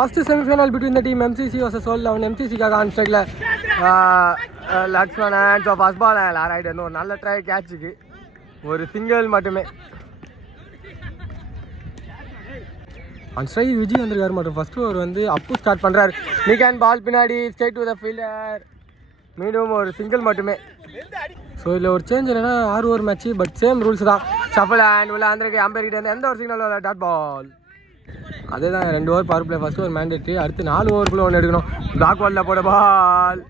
First semi-final between the team MCC versus Soul 11. MCC-க்காக on strike Lakshmanan so first ball right வந்து ஒரு நல்ல try கேட்சுக்கு ஒரு சிங்கிள் மட்டுமே. ஆன் ஸ்ட்ரைக் விஜய் வந்திருக்காரு மற்றும் ஃபர்ஸ்ட் ஓவர் வந்து அப்பு ஸ்டார்ட் பண்ணுறாரு. நீக்கன் பால் பின்னாடி ஸ்ட்ரைட் டு த ஃபீல்டர், மீண்டும் ஒரு சிங்கிள் மட்டுமே. ஸோ இதில் ஒரு சேஞ்ச் என்னன்னா 6 over match but same rules தான். ஷஃபிள் அண்ட் உள்ள அந்தருக்கு அம்பேர்கிட்ட இருந்து எந்த ஒரு சிக்னல் இல்லை, டாட் பால். அதே தான் 2 over power play, first over mandatory, அடுத்து 4 ஓவருக்குள்ளே ஒன்று எடுக்கணும். பிளாக் பாலில் போட பால்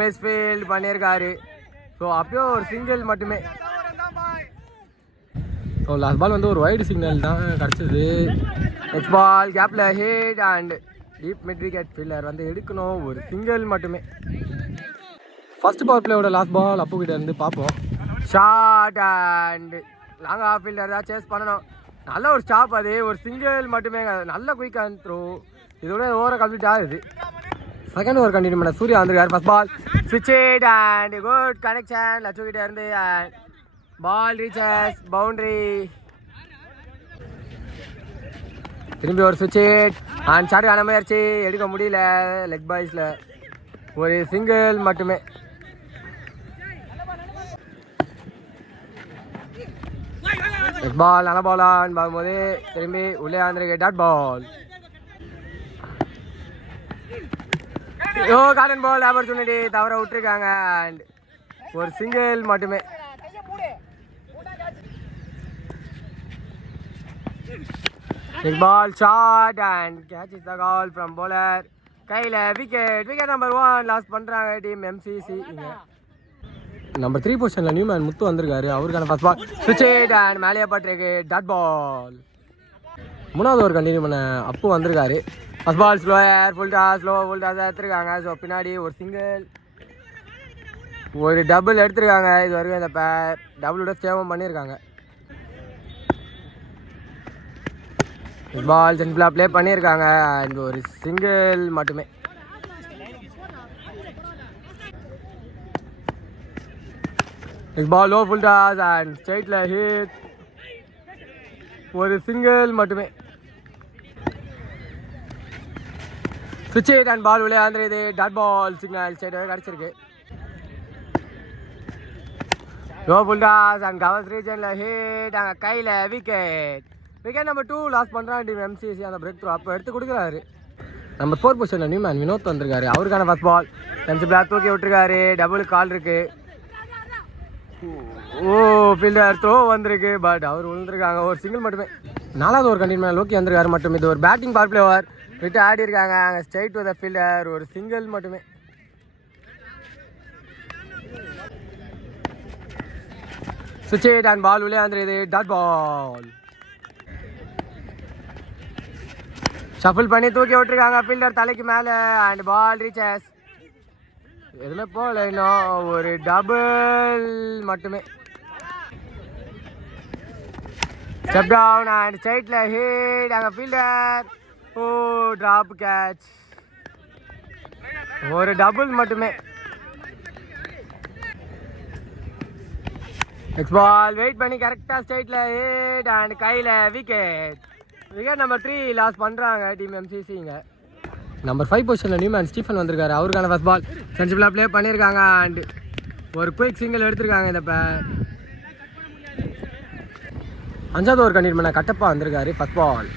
மிஸ்ஃபீல்ட் பண்ணியிருக்காரு. ஸோ அப்பயோ ஒரு சிங்கிள் மட்டுமே. ஸோ லாஸ்ட் பால் வந்து ஒரு வைடு சிக்னல் தான் கிடச்சிது. நெக்ஸ்ட் பால் கேப்பில் hit and deep mid wicket, fielder வந்து எடுக்கணும், ஒரு சிங்கிள் மட்டுமே. ஃபர்ஸ்ட் பவர் பிளேயோட லாஸ்ட் பால் அப்பு கிட்ட இருந்து பார்ப்போம். Short and long off fielder தான் சேஸ் பண்ணணும். நல்ல ஒரு ஸ்டாப், அது ஒரு சிங்கிள் மட்டுமே, நல்ல குயிக் அண்ட் த்ரோ. இதோட ஓவரை கம்ப்ளீட் ஆகுது. செகண்ட் ஓவர் கண்டினியூ பண்ண சூர்யா வந்திருக்காரு. ஃபர்ஸ்ட் பால் ஸ்விட்ச் it and good connection Lakshu கிட்ட இருந்து அண்ட் பால் ரீச்சஸ் பவுண்டரி. திரும்பி ஒரு ஸ்விட்ச் இட் அண்ட் ஷாட் ஆன முயற்சி, எடுக்க முடியல லெக் பாய்ஸில், ஒரு சிங்கிள் மட்டுமே. பால் நல்ல பாலான்னு பார்க்கும்போது திரும்பி உள்ளே வந்திருக்கு, டாட் பால். கார்டன் பால் ஆப்பர்ச்சுனிட்டி தவற விட்டுருக்காங்க அண்ட் ஒரு சிங்கிள் மட்டுமே. Ball short and catch is the call from bowler. கையில் விக்கெட் நம்பர் 1 லாஸ் பண்ணுறாங்க டீம் MCC. இங்கே நம்பர் 3 பொசிஷனில் நியூமேன் முத்து வந்திருக்காரு. அவருக்கான ஃபர்ஸ்ட் பால் ஸ்விட்ச் இட் அண்ட் மேலேயே பட்டிருக்கு, டாட் பால். மூணாவது ஓவர் கண்டினியூ பண்ண அப்பு வந்திருக்காரு. First ball slower full toss எடுத்துருக்காங்க. ஸோ பின்னாடி ஒரு சிங்கிள், ஒரு டபுள் எடுத்துருக்காங்க. இது வரைக்கும் இந்த பேர் டபுளோட சேவம் பண்ணியிருக்காங்க. பால் சென்ஃபிளாக ப்ளே பண்ணியிருக்காங்க அண்ட் ஒரு சிங்கிள் மட்டுமே. Ball low full toss and ஸ்ட்ரைட்டில் ஹிட், ஒரு சிங்கிள் மட்டுமே. ஸ்விட்ச் இட் அண்ட் பால் உள்ளே வந்துருது, டாட் பால் சிக்னல் ஸ்ட்ரைட்டாகவே கிடச்சிருக்கு. Low full toss and covers ரீஜனில் ஹிட், அங்கே கையில் விக்கெட் நம்பர் 2 லாஸ் பண்ணுறான் டீம் MCC. அந்த பிரேக் த்ரூ அப்போ எடுத்து கொடுக்குறாரு. நம்பர் 4 பொசிஷனில் நியூமேன் வினோத் வந்திருக்காரு. அவருக்கான ஃபர்ஸ்ட் பால் சென்சிபிளாக தூக்கி விட்டுருக்காரு. டபுள் கால் இருக்கு. ஃபீல்டர் த்ரோ வந்திருக்கு பட் அவர் விழுந்துருக்காங்க, ஒரு சிங்கிள் மட்டுமே. 4வது ஓவர் கண்டினியூ லோக்கி வந்திருக்காரு. மட்டும் இது ஒரு பேட்டிங் பவர் பிளே ஓவர், விட்டு ஆடி இருக்காங்க. அங்கே ஸ்ட்ரைட் டு த ஃபீல்டர், ஒரு சிங்கிள் மட்டுமே. ஸ்விட்ச் இட் அண்ட் பால் உள்ளே வந்துருது, டாட் பால். ஷஃபிள் பண்ணி தூக்கி விட்டுருக்காங்க, ஃபீல்டர் தலைக்கு மேலே அண்ட் பால் ரீச்சஸ். எதுவுமே போகல இன்னும், ஒரு டபுள் மட்டுமே. ஸ்டெப் டவுன் அண்ட் ஸ்ட்ரைட்டில் ஹிட், அங்கே ஃபீல்டர் ட்ராப் கேட்ச், ஒரு டபுள் மட்டுமே. நெக்ஸ்ட் பால் வெயிட் பண்ணி கரெக்டாக ஸ்ட்ரைட்டில் ஹிட் அண்ட் கையில் விக்கெட் நம்பர் 3 லாஸ் பண்ணுறாங்க டீம் MCC. இங்கே நம்பர் 5 பொசிஷனில் நியூமேன் ஸ்டீஃபன் வந்திருக்காரு. அவருக்கான ஃபர்ஸ்ட் பால் சென்சிபிளாக ப்ளே பண்ணியிருக்காங்க அண்ட் ஒரு குயிக் சிங்கிள் எடுத்திருக்காங்க. இந்த அஞ்சாவது ஓவர் கண்டினியூ பண்ண கட்டப்பா வந்திருக்காரு. First ball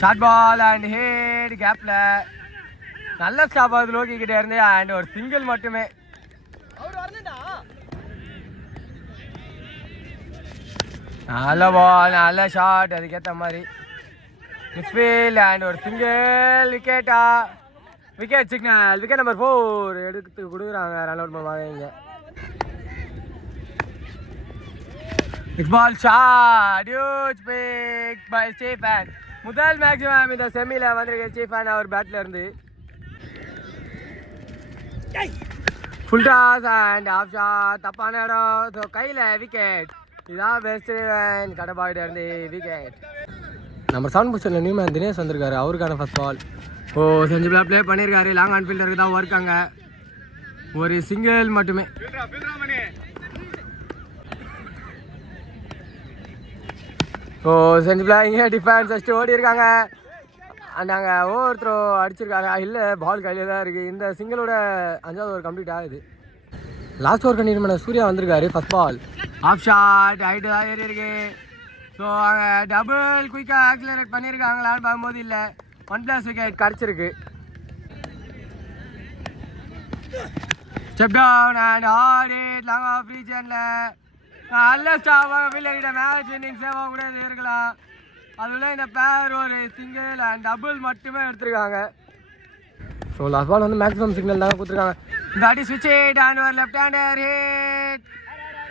short ball and hit, கேப்பில் நல்ல ஸ்டாப் ஆகுது லோக்கி கிட்டே இருந்து அண்ட் ஒரு சிங்கிள் மட்டுமே. நல்ல பால், நல்ல ஷாட், அதுக்கேற்ற மாதிரி மிஸ்ஃபீல்ட் அண்ட் ஒரு சிங்கிள் விக்கெட்டா. விக்கெட் சிக்னல், விக்கெட் நம்பர் 4 எடுத்து கொடுக்குறாங்க. ரன் அவுட் பண்ணுவாங்க இங்கே. Next ball shot, huge big by Stephen. முதல் மேக்ஸிமம் இந்த செமியில் வந்திருக்கு ஸ்டீஃபன் அவர் பேட்டில் இருந்து. Full toss and off shot, தப்பான இடம். ஸோ கையில் விக்கெட், இதான் பெஸ்ட் கடப்பாக்கிட்ட இருந்து விக்கெட். நம்பர் 7 பொசிஷனில் நியூமேன் தினேஷ் வந்திருக்காரு. அவருக்கான ஃபர்ஸ்ட் பால் செஞ்சுபிளாக ப்ளே பண்ணியிருக்காரு. லாங் ஆன் ஃபீல்டருக்கு தான் ஒர்க், அங்கே ஒரு சிங்கிள் மட்டுமே. செஞ்சுபிளா இங்கே டிஃபென்ஸ் ஃபஸ்ட்டு ஓடி இருக்காங்க. நாங்கள் ஒவ்வொருத்தரும் அடிச்சிருக்காங்க. இல்லை, பால் கையில் தான் இருக்குது. இந்த சிங்கிளோட 5வது ஓவர் கம்ப்ளீட் ஆகுது. லாஸ்ட் ஓவர் கண்டினியூ பண்ண சூர்யா வந்திருக்காரு. First ball off shot height தான் ஏறி இருக்கு. ஸோ அங்கே டபுள் குயிக்காக ஆக்சிலரேட் பண்ணியிருக்காங்களான்னு பார்க்கும்போது இல்லை, 1+ விக்கெட் கிடச்சிருக்கு. Step down and hard hit long off ரீஜனில் நல்ல ஸ்டாஃபாக ஃபீல்டர்கிட்ட மேட்ச் வின்னிங் சேவாக கூட இருக்கலாம். அதுல இந்த பேர் ஒரு சிங்கிள் அண்ட் டபுள் மட்டுமே எடுத்திருக்காங்க. ஸோ லாஸ்ட் பால் வந்து மேக்ஸிமம் சிக்னல் தாங்க கொடுத்துருக்காங்க. தட் இஸ் ஸ்விட்ச் ஹிட் அண்ட் ஒரு லெஃப்ட் ஹேண்டர் ஹிட்.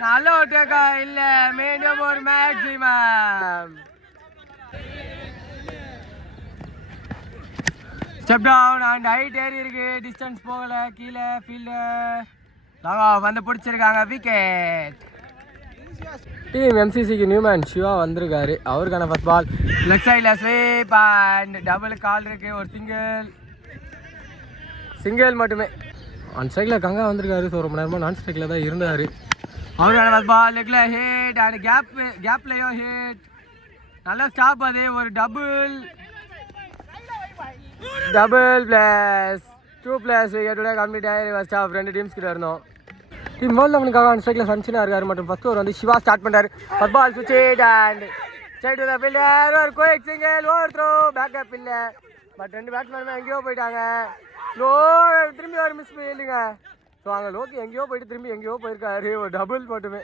நல்ல ஒரு டேக்கா இல்லை, மீண்டும் ஒரு maximum. Step down and height ஏறி இருக்கு. டிஸ்டன்ஸ் போகலை, கீழே ஃபீல்டர் லாங் ஆஃப் வந்து பிடிச்சிருக்காங்க. விக்கெட். டீம் எம்சிசிக்கு நியூமேன் சிவா வந்திருக்காரு. அவருக்கான ஃபர்ஸ்ட் பால் லெஃப்ட் சைடில் ஸ்வீப் அண்ட் டபுள் கால் இருக்கு. ஒரு சிங்கிள் மட்டுமே. ஆன் ஸ்ட்ரைக்கில் கங்கா வந்திருக்காரு. ஸோ ரொம்ப நேரமாக நான் ஸ்ட்ரைக்கில் தான் இருந்தார். அவருக்கான ஃபர்ஸ்ட் பால் லெக்கில் ஹிட் அண்ட் கேப்லையும் ஹிட். நல்ல ஸ்டாப். அது ஒரு டபுள் ப்ளஸ் 2+ விக்கெட்டோட கம்ப்ளீட் ஆகி ஃபர்ஸ்ட் ஆஃப் 2 டீம்ஸ் கிட்ட இருந்தோம். டீம் வேர்ல்ட் லெவனுக்காக ஆன் ஸ்ட்ரைக்கில் சன்சினா இருக்காரு. மற்றும் ஃபர்ஸ்ட் ஓவர் வந்து சிவா ஸ்டார்ட் பண்ணுறாரு. ஃபர்ஸ்ட் பால் ஸ்விட்ச் hit and straight to the fielder. ஒரு quick single, over throw. Backup இல்லை, பட் 2 பேட்ஸ்மேனுமே எங்கேயோ போயிட்டாங்க. திரும்பி ஒரு மிஸ் ஃபீல்டுங்க. ஸோ அங்கே லோக்கி எங்கேயோ போயிட்டு திரும்பி எங்கேயோ போயிருக்காரு. ஒரு டபுள் மட்டுமே.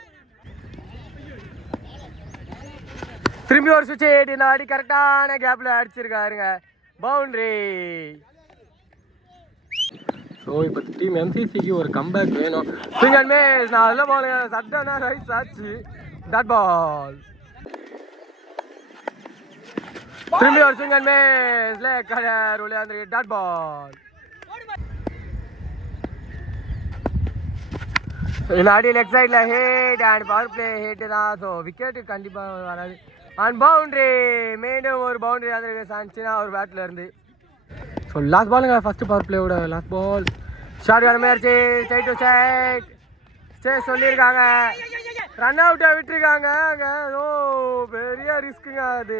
திரும்பி ஒரு ஸ்விட்ச் ஹிட். இந்த அடி கரெக்டான கேப்பில் அடிச்சிருக்காருங்க. பவுண்டரி. ஸோ இப்போ டீம் எம்சிசிக்கு ஒரு கம்பேக் வேணும். Swing and miss. நான் அதில் பால் சட்டனா ரைஸ் ஆச்சு. Dot ball. திரும்பி ஒரு ஸ்விங் அண்ட் மிஸ். கலர் உள்ளே வந்துருக்கு. Dot ball. இந்த அடி லெக் சைடில் hit and power play hit தான். ஸோ விக்கெட்டு கண்டிப்பாக வராது. And boundary. மீண்டும் ஒரு பவுண்டரி வந்துருக்கு சன்சினா ஒரு பேட்டில் இருந்து. ஸோ லாஸ்ட் பாலுங்க ஃபஸ்ட்டு பவர் பிளேயோட லாஸ்ட் பால். ஷார்ட் முயற்சி. ஸ்ட்ரைட் டு ஸ்ட்ரைட் ஸ்டே சொல்லியிருக்காங்க. ரன் அவுட்டை விட்டுருக்காங்க. ஓ பெரிய ரிஸ்க்குங்க. அது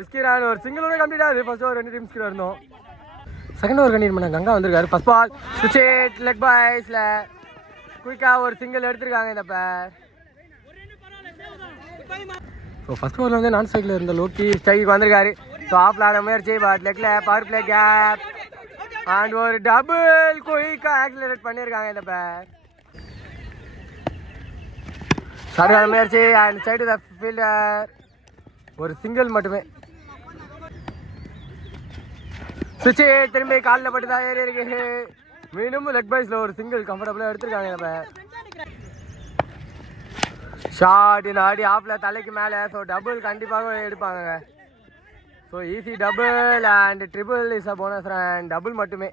ரிஸ்கிரான ஒரு சிங்கிளோட கம்ப்ளீட் ஆகுது. ஃபர்ஸ்ட் ஓவர் 2 டீம்ஸ்க்கு இருந்தோம். செகண்ட் ஓவர் கண்டினியூ பண்ண கங்கா வந்திருக்காரு. ஃபர்ஸ்ட் பால் ஸ்விட்ச் ஹிட் லெக் பாய்ஸில் குயிக்காக ஒரு சிங்கிள் எடுத்திருக்காங்க இந்த பேர். ஸோ ஃபர்ஸ்ட் ஓவரில் வந்து நான் ஸ்ட்ரைக்கில் இருந்த லோக்கி ஸ்ட்ரைக்கு வந்திருக்காரு. ஸோ ஆஃப் ஆட முயற்சி, பட் லெக்கில் பவர் பிளே கேப் அண்ட் ஒரு டபுள் குயிக்காக ஆக்சிலரேட் பண்ணியிருக்காங்க இந்த பேர். சரியான முயற்சி அண்ட் சைடு த ஃபீல்டர். ஒரு சிங்கிள் மட்டுமே. சுவிட்ச் திரும்பி காலில் பட்டு தான் ஏறி இருக்கு. மீண்டும் லெக் பைஸில் ஒரு சிங்கிள் கம்ஃபர்டபுளாக எடுத்திருக்காங்க இந்த பேர். ஷார்ட் இந்த ஆடி ஆஃபில் தலைக்கு மேலே. ஸோ டபுள் கண்டிப்பாக எடுப்பாங்க. So easy double and triple is a bonus run. Double மட்டுமே.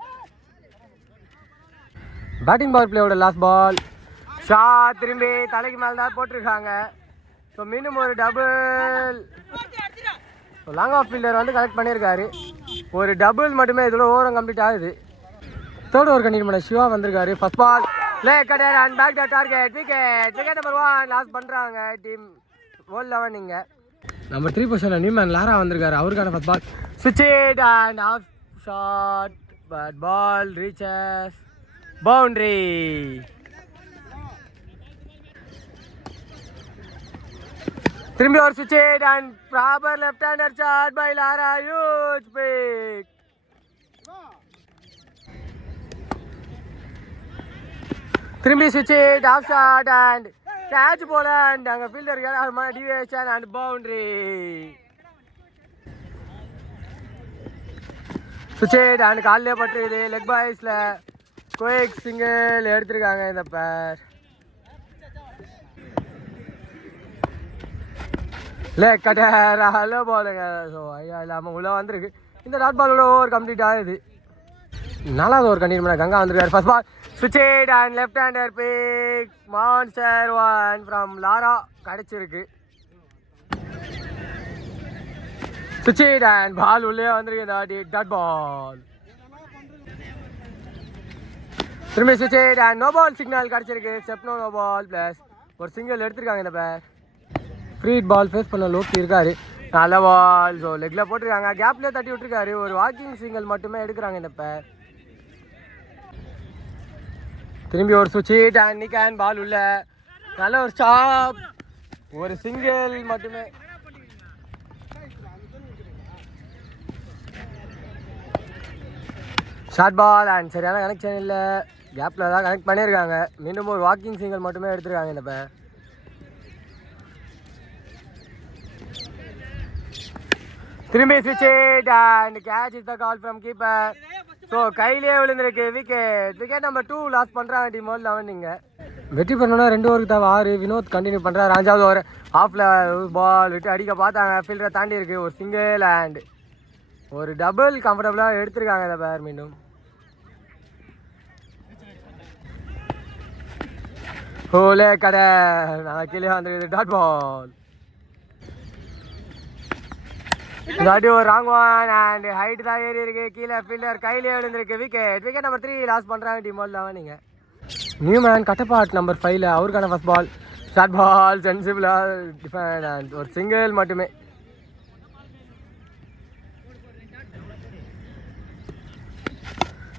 பேட்டிங் பவர் பிளேயோட லாஸ்ட் பால். ஷார்ட் திரும்பி தலைக்கு மேலே தான் போட்டிருக்காங்க. ஸோ மீண்டும் ஒரு double. So long off fielder வந்து கலெக்ட் பண்ணியிருக்காரு. ஒரு டபுள் மட்டுமே இதோட ஓவரம் கம்ப்ளீட் ஆகுது. தேர்ட் ஓவர் கண்டினியூ பண்ண சிவா வந்திருக்காரு. First ball cutter and back the target. Wicket number 1 loss பண்ணுறாங்க டீம் வேர்ல்ட் லெவன். இங்கே நம்பர் 3 பொசிஷனில் நியூமேன் லாரா வந்திருக்காரு. அவருக்கான ஃபர்ஸ்ட் பால் ஸ்விட்ச் hit and off shot, but ball reaches boundary. திரும்பி ஒரு ஸ்விட்ச் hit and proper left hander shot by Lara. Huge big. திரும்பி ஸ்விட்ச் hit off shot and catch போல அண்ட் அங்கே ஃபீல்டர் டிவியேஷன் அண்ட் பவுண்டரி. ஸ்விட்ச் ஹிட் அண்ட் காலிலே பட்டுருக்குது. லெக் பாய்ஸில் குயிக் சிங்கிள் எடுத்திருக்காங்க இந்த பேர். லெக் கட்டர் ஹலோ பாலுங்க. ஸோ ஐயா இல்லாமல் உள்ளே வந்திருக்கு. இந்த டாட் பாலோட ஓவர் கம்ப்ளீட் ஆகுது. 4வது ஓவர் கண்டினியூ பண்ண கங்கா வந்திருக்காரு. ஃபர்ஸ்ட் பால் ஸ்விட்ச் hit and left hander big monster 1 from Lara கிடைச்சிருக்கு. ஸ்விட்ச் ஹிட் அண்ட் பால் உள்ளே வந்திருக்கு. Dot ball. திரும்பி ஸ்விட்ச் hit and no ball signal கிடைச்சிருக்கு. ஸ்டெப் நோ பால் ப்ளஸ் ஒரு சிங்கிள் எடுத்திருக்காங்க இந்த பேர். ஃப்ரீ பால் ஃபேஸ் பண்ண லோக்கி இருக்காரு. நல்ல பால். ஸோ லெக்கில் போட்டிருக்காங்க, கேப்லேயே தட்டி விட்டுருக்காரு. ஒரு வாக்கிங் சிங்கிள் மட்டுமே எடுக்கிறாங்க இந்த பேர். திரும்பி ஒரு சுவிட்ச் ஹிட் அண்ட் நிக் அண்ட் பால் உள்ள. நல்ல ஒரு ஸ்டாப், ஒரு சிங்கிள் மட்டுமே. ஷார்ட் பால் அண்ட் சரியான கனெக்ஷன் இல்லை, கேப்பில் தான் கனெக்ட் பண்ணியிருக்காங்க. மீண்டும் ஒரு வாக்கிங் சிங்கிள் மட்டுமே எடுத்துருக்காங்க இந்த பேர். திரும்பி ஸ்விட்ச் hit and catch is the call from keeper. So கையிலே விழுந்திருக்கு விக்கெட். விக்கெட் நம்பர் 2 லாஸ் பண்ணுறாங்க டீம் மோல் 11. நீங்கள் வெற்றி பெறணும்னா 2 ஓவருக்கு தேவை 6. வினோத் கண்டினியூ பண்ணுறாரு. 5வது ஓவர் ஆஃபில் பால் விட்டு அடிக்க பார்த்தாங்க, ஃபீல்டரை தாண்டி இருக்குது. ஒரு சிங்கிள் அண்ட் ஒரு டபுள் கம்ஃபர்டபுளாக எடுத்திருக்காங்க இந்த பேர். மீண்டும் ஓலே கடை நான் கீழே வந்துருக்குது. Dot ball. இதாட்டி ஒரு ராங் ஒன் அண்ட் ஹைட் தான் ஏறி இருக்கு. கீழே ஃபீல்டர் கையிலே விழுந்திருக்கு. விக்கெட். விக்கெட் நம்பர் 3 லாஸ் பண்ணுறாங்க டீம் மோல் 11. நீங்கள் நியூ மேன் கட்டப்பாட் நம்பர் 5ல அவருக்கான ஃபர்ஸ்ட் பால். ஷார்ட் பால் சென்சிபிளாக டிஃபெண்ட் அண்ட் ஒரு சிங்கிள் மட்டுமே.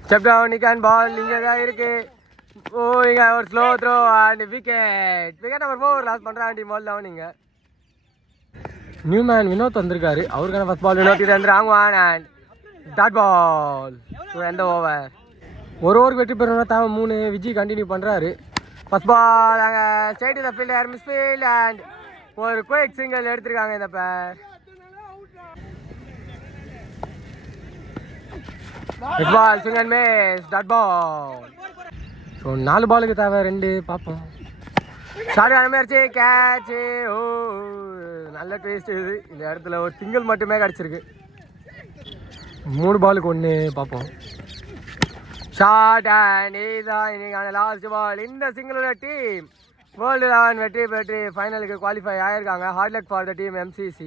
Step down nick and ball இங்கே தான் இருக்கு. ஓ இங்கே ஒரு slow throw and wicket. Wicket number 4 loss பண்ணுறாங்க டீம் மோல் 11. நீங்கள் நியூ மேன் வினோத் வந்திருக்காரு, அவருக்கான ஃபர்ஸ்ட் பால். வினோத் இது வந்து wrong one and dot ball. So எந்த ஓவர் ஒரு ஓவருக்கு வெற்றி பெறணும்னா தேவை 3. விஜய் கண்டினியூ பண்ணுறாரு. ஃபர்ஸ்ட் பால் அங்கே ஸ்ட்ரைட் இந்த ஃபீல்டர் மிஸ்ஃபீல்ட் அண்ட் ஒரு குயிக் சிங்கிள் எடுத்திருக்காங்க இந்த pair. Ball swing and miss dot ball. So 4 பாலுக்கு தேவை 2. பார்ப்போம். Sorry அனுமதிச்சு catch. ஓ நல்ல டேஸ்ட் இது. இந்த இடத்துல ஒரு சிங்கிள் மட்டுமே கிடச்சிருக்கு. 3 பாலுக்கு 1. பார்ப்போம். ஷார்ட் அண்ட் இதுதான் இன்னைக்கான லாஸ்ட் பால். இந்த சிங்கிளோட டீம் வேர்ல்டு 11 வெற்றி பெற்று ஃபைனலுக்கு குவாலிஃபை ஆகியிருக்காங்க. Hard luck for the team MCC.